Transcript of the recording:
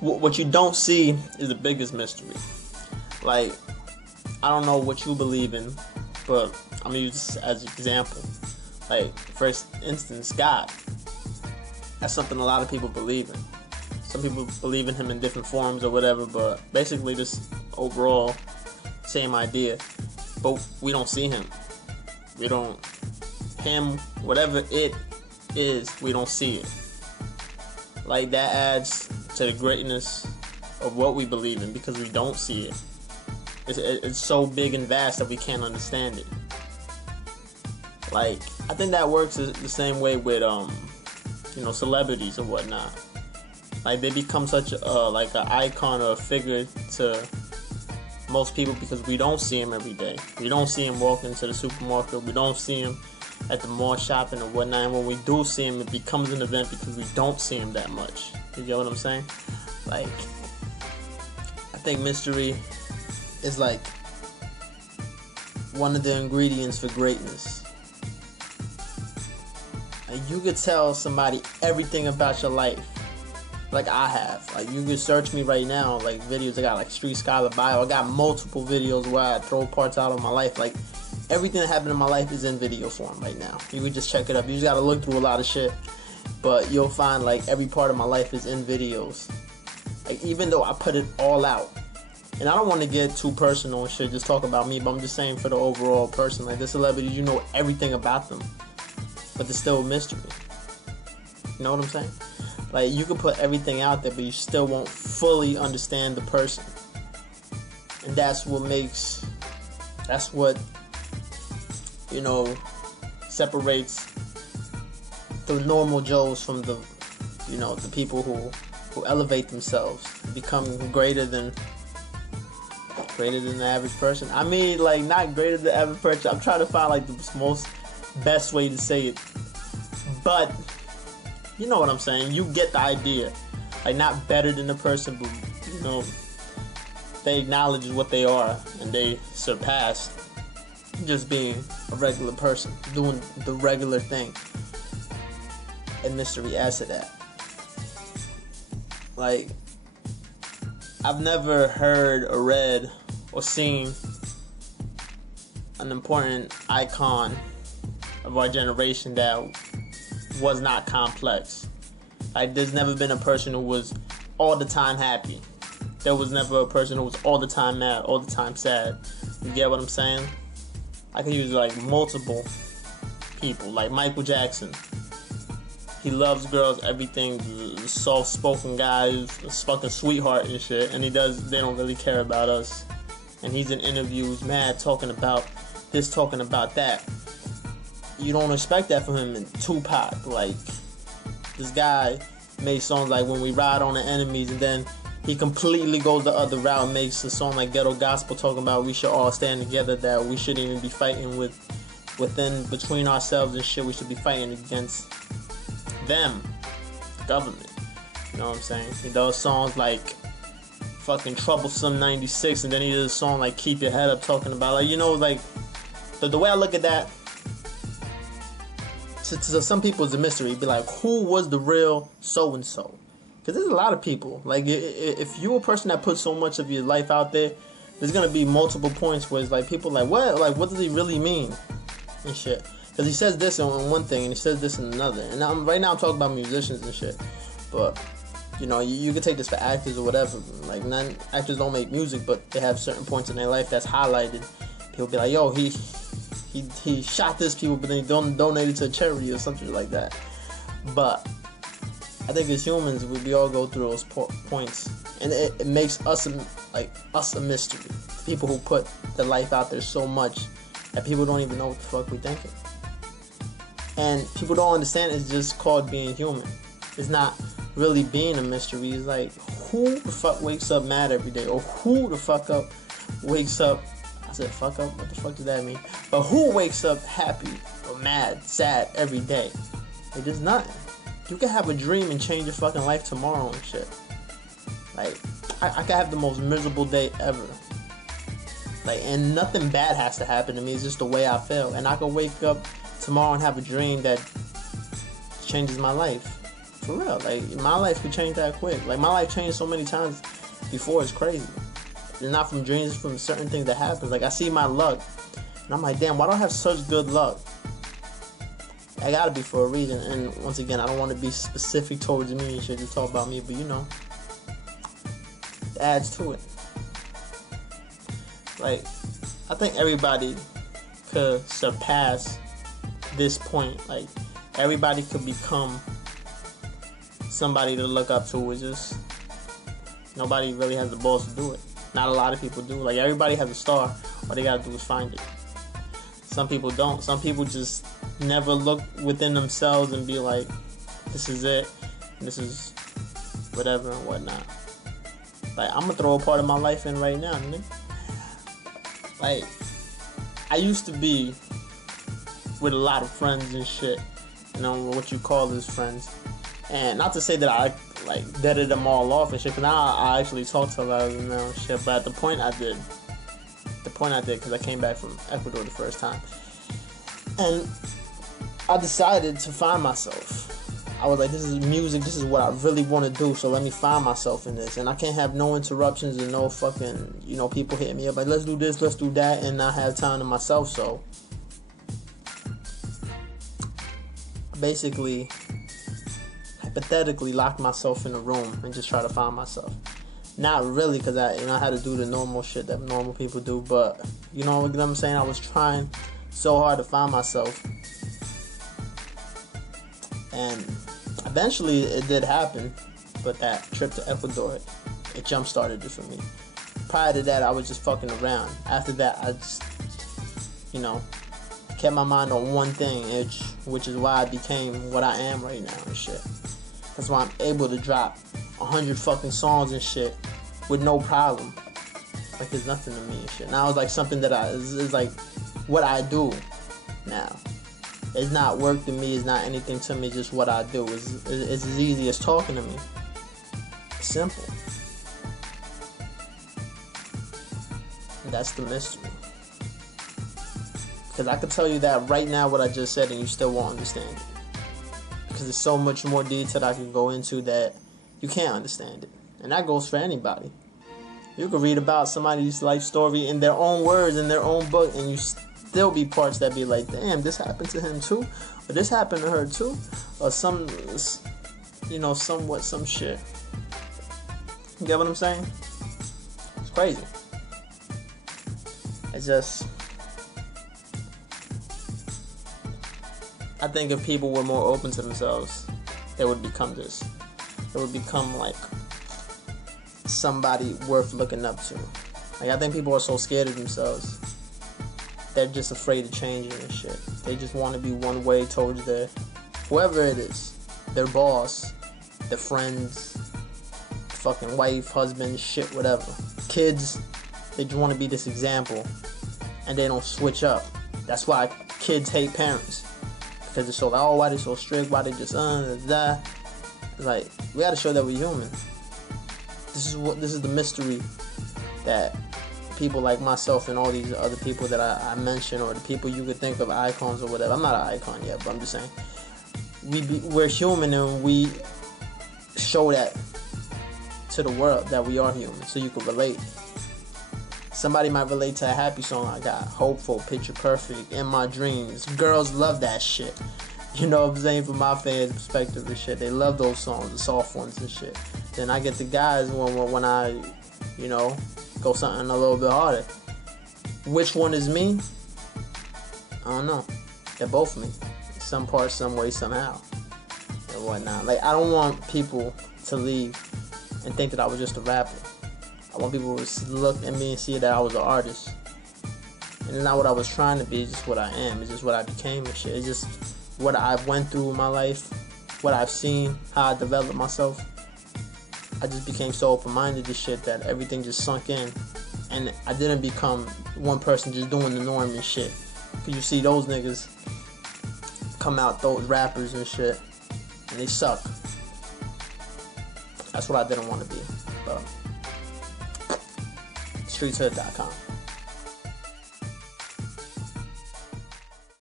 what you don't see is the biggest mystery. Like, I don't know what you believe in, but I'm gonna use this as an example. Like, first instance, God. That's something a lot of people believe in. Some people believe in him in different forms or whatever, but basically this overall same idea. But we don't see him. We don't, him, whatever it is, we don't see it. Like, that adds to the greatness of what we believe in because we don't see it. It's so big and vast that we can't understand it. Like, I think that works the same way with celebrities and whatnot. Like, they become such like an icon or a figure to most people because we don't see him every day. We don't see him walking to the supermarket. We don't see him at the mall shopping or whatnot. And when we do see him, it becomes an event because we don't see him that much. You get what I'm saying? Like, I think mystery is like one of the ingredients for greatness. Like, you could tell somebody everything about your life, like I have. Like, you can search me right now, like videos. I got like Street Scholar Bio. I got multiple videos where I throw parts out of my life. Like, everything that happened in my life is in video form right now. You can just check it up. You just gotta look through a lot of shit, but you'll find like every part of my life is in videos. Like, even though I put it all out, and I don't want to get too personal and shit, just talk about me, but I'm just saying for the overall person. Like, the celebrity, you know everything about them, but there's still a mystery. You know what I'm saying? Like, you can put everything out there, but you still won't fully understand the person. And that's what, separates the normal Joes from the people who elevate themselves, become greater than the average person. I mean, like, not greater than the average person. I'm trying to find like the best way to say it, but you know what I'm saying. You get the idea. Like, not better than the person, but they acknowledge what they are and they surpass just being a regular person, doing the regular thing. And mystery adds to that. Like, I've never heard or read or seen an important icon of our generation that was not complex. Like, there's never been a person who was all the time happy. There was never a person who was all the time mad, all the time sad. You get what I'm saying? I could use like multiple people, like Michael Jackson. He loves girls, everything, the soft-spoken guy, a fucking sweetheart and shit, and they don't really care about us. And he's in interviews, mad, talking about this, talking about that. You don't expect that from him. In Tupac, like, this guy made songs like When We Ride on the Enemies, and then he completely goes the other route and makes a song like Ghetto Gospel, talking about we should all stand together, that we shouldn't even be fighting between ourselves and shit. We should be fighting against them, the government. You know what I'm saying? He does songs like fucking Troublesome 96, and then he does a song like Keep Your Head Up, talking about, like, like, the way I look at that, to some people it's a mystery. It'd be like, who was the real so-and-so? Because there's a lot of people. Like, if you're a person that puts so much of your life out there, there's going to be multiple points where it's like, people like, what? Like, what does he really mean? And shit. Because he says this in one thing, and he says this in another. And right now I'm talking about musicians and shit. But, you can take this for actors or whatever. Like, actors don't make music, but they have certain points in their life that's highlighted. People be like, yo, he shot this people, but then he donated to a charity or something like that. But I think as humans, we all go through those points, and it makes us a mystery. People who put their life out there so much that people don't even know what the fuck we thinking. And people don't understand it's just called being human. It's not really being a mystery. It's like, who the fuck wakes up mad every day? Or who the fuck wakes up, I said fuck up, what the fuck does that mean? But who wakes up happy or mad, sad every day? Like, there's nothing. You can have a dream and change your fucking life tomorrow and shit. Like, I could have the most miserable day ever. Like, and nothing bad has to happen to me. It's just the way I feel. And I could wake up tomorrow and have a dream that changes my life For real, like, my life could change that quick. Like, my life changed so many times before, it's crazy. It's not from dreams, it's from certain things that happen. Like, I see my luck, and I'm like, damn, why do I have such good luck? I gotta be for a reason. And once again, I don't want to be specific towards me and shit, just talk about me, but you know, it adds to it. Like, I think everybody could surpass this point. Like, everybody could become somebody to look up to. It's just nobody really has the balls to do it. Not a lot of people do. Like, everybody has a star. All they gotta do is find it. Some people don't. Some people just never look within themselves and be like, this is it, and this is whatever and whatnot. Like, I'm gonna throw a part of my life in right now, nigga. Like, I used to be with a lot of friends and shit, you know, what you call as friends. And not to say that I, like, deaded them all off and shit, because now I actually talk to a lot of them now and shit, but at the point I did, because I came back from Ecuador the first time. And I decided to find myself. I was like, this is music, this is what I really want to do, so let me find myself in this. And I can't have no interruptions and no fucking, you know, people hitting me up like, let's do this, let's do that, and not have time to myself. So basically, hypothetically, locked myself in a room and just try to find myself. Not really, because I had to do the normal shit that normal people do, but you know what I'm saying? I was trying so hard to find myself, and eventually it did happen. But that trip to Ecuador, it jump started it for me. Prior to that, I was just fucking around. After that, I just, you know, kept my mind on one thing, which is why I became what I am right now and shit. That's why I'm able to drop 100 fucking songs and shit with no problem. Like, it's nothing to me and shit. Now it's like something that is like what I do now. It's not work to me, it's not anything to me, just what I do. It's as easy as talking to me. It's simple. And that's the mystery. Because I could tell you that right now, what I just said, and you still won't understand it. Because there's so much more detail I can go into that you can't understand it. And that goes for anybody. You could read about somebody's life story in their own words, in their own book, and you still be parts that be like, damn, this happened to him too, or this happened to her too, or some, you know, somewhat some shit. You get what I'm saying? It's crazy. It's just, I think if people were more open to themselves, they would become this. They would become like somebody worth looking up to. Like, I think people are so scared of themselves. They're just afraid of changing and shit. They just want to be one way towards their, whoever it is, their boss, their friends, fucking wife, husband, shit, whatever. Kids, they just want to be this example, and they don't switch up. That's why kids hate parents, because they're so like, oh, why they so strict? Why they just that? Like, we gotta show that we're human. This is the mystery that people like myself and all these other people that I mentioned, or the people you could think of icons or whatever. I'm not an icon yet, but I'm just saying we're human, and we show that to the world that we are human, so you can relate. Somebody might relate to a happy song I got, hopeful, picture perfect, in my dreams. Girls love that shit. You know what I'm saying? From my fans' perspective and shit, they love those songs, the soft ones and shit. Then I get the guys when I, you know, go something a little bit harder. Which one is me? I don't know. They're both me. Some part, some way, somehow, and whatnot. Like, I don't want people to leave and think that I was just a rapper. I want people to look at me and see that I was an artist. And it's not what I was trying to be, it's just what I am. It's just what I became and shit. It's just what I went through in my life, what I've seen, how I developed myself. I just became so open-minded to shit that everything just sunk in. And I didn't become one person just doing the norm and shit. Cause you see those niggas come out, those rappers and shit, and they suck. That's what I didn't want to be. But StreetsHood.com.